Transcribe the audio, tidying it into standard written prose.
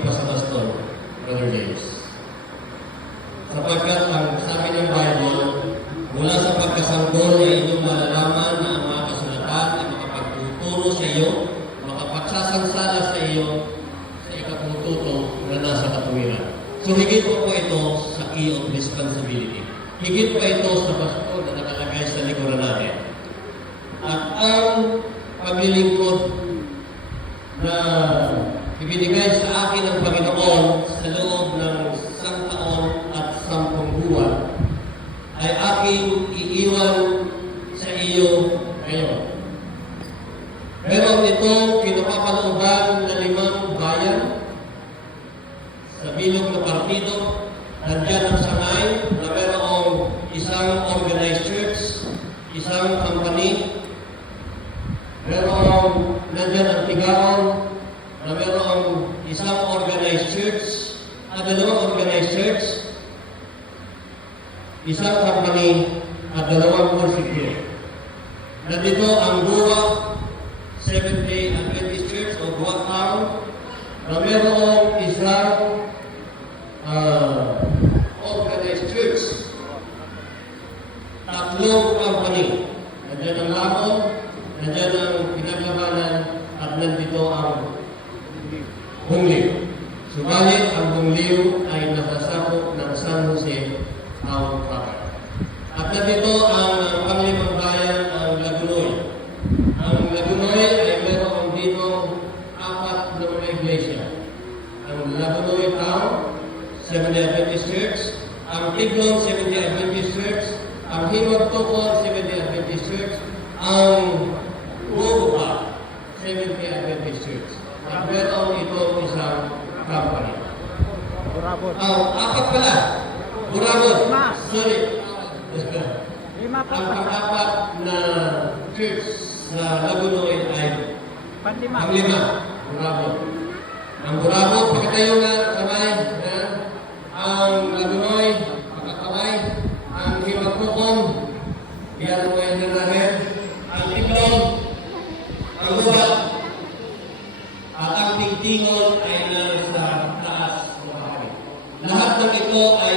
pa sa baston, Brother James. Sapagkat ang sabi ng Bible, mula sa pagkasanggol ay inyong malalaman na ang mga kasulatan ay makapagtuturo sa iyo, makapagsasansala sa iyo sa ikapututo na nasa katuwiran. So higit po ito sa key of responsibility. Higit pa ito sa baston na nakalagay sa likuran natin. At ang paglilingkod na ibinigay sa akin ng Panginoon sa loob ng 1 taon at 10 buwan ay aking iiwan sa iyo ngayon. Meron itong kinapapalooban na 5 bayan sa bilog na partido. Nandiyan ang sangay na merong isang organized church, isang company, nandiyan ang Tigaon na merong isang organized church at 2 organized church, isang company at 2 worship group. Nandito ang Goa Seventh-day Adventist Church o Goa Town na merong isang organized church, 3 company. Nandiyan ang Lakon, nandiyan ang Pinaglabanan, at nandito ang Bungliw. Subalit, ang Bungliw ay nasasakop ng San Jose Town proper. At nandito ang panglimang bayan, ang Lagunoy. Ang Lagunoy ay meron dito 4 na mga iglesia. Ang Lagunoy Town, Seventh-day Adventist Church, ang Tiglon, Seventh-day Adventist Church, ang Himag Tukon, Seventh-day Adventist Church, ang Urupa, Seventh-day Adventist Church. At meron ito isang company. Burabot. 4 pala. Burabot. Sorry. Lima pa. Ang pang-4 na church sa Lagunoy ay Panlima. ang 5. Burabot. Ang Burabot, pagkatayo nga, kamay. Ang Lagunoy, pagkakamay. Ang Himagpukon, yan mo yan na rin. Ang Tiglon, ang Luwat, at ang Tingtingon ay nasa taas ng bahay. Lahat ng ito ay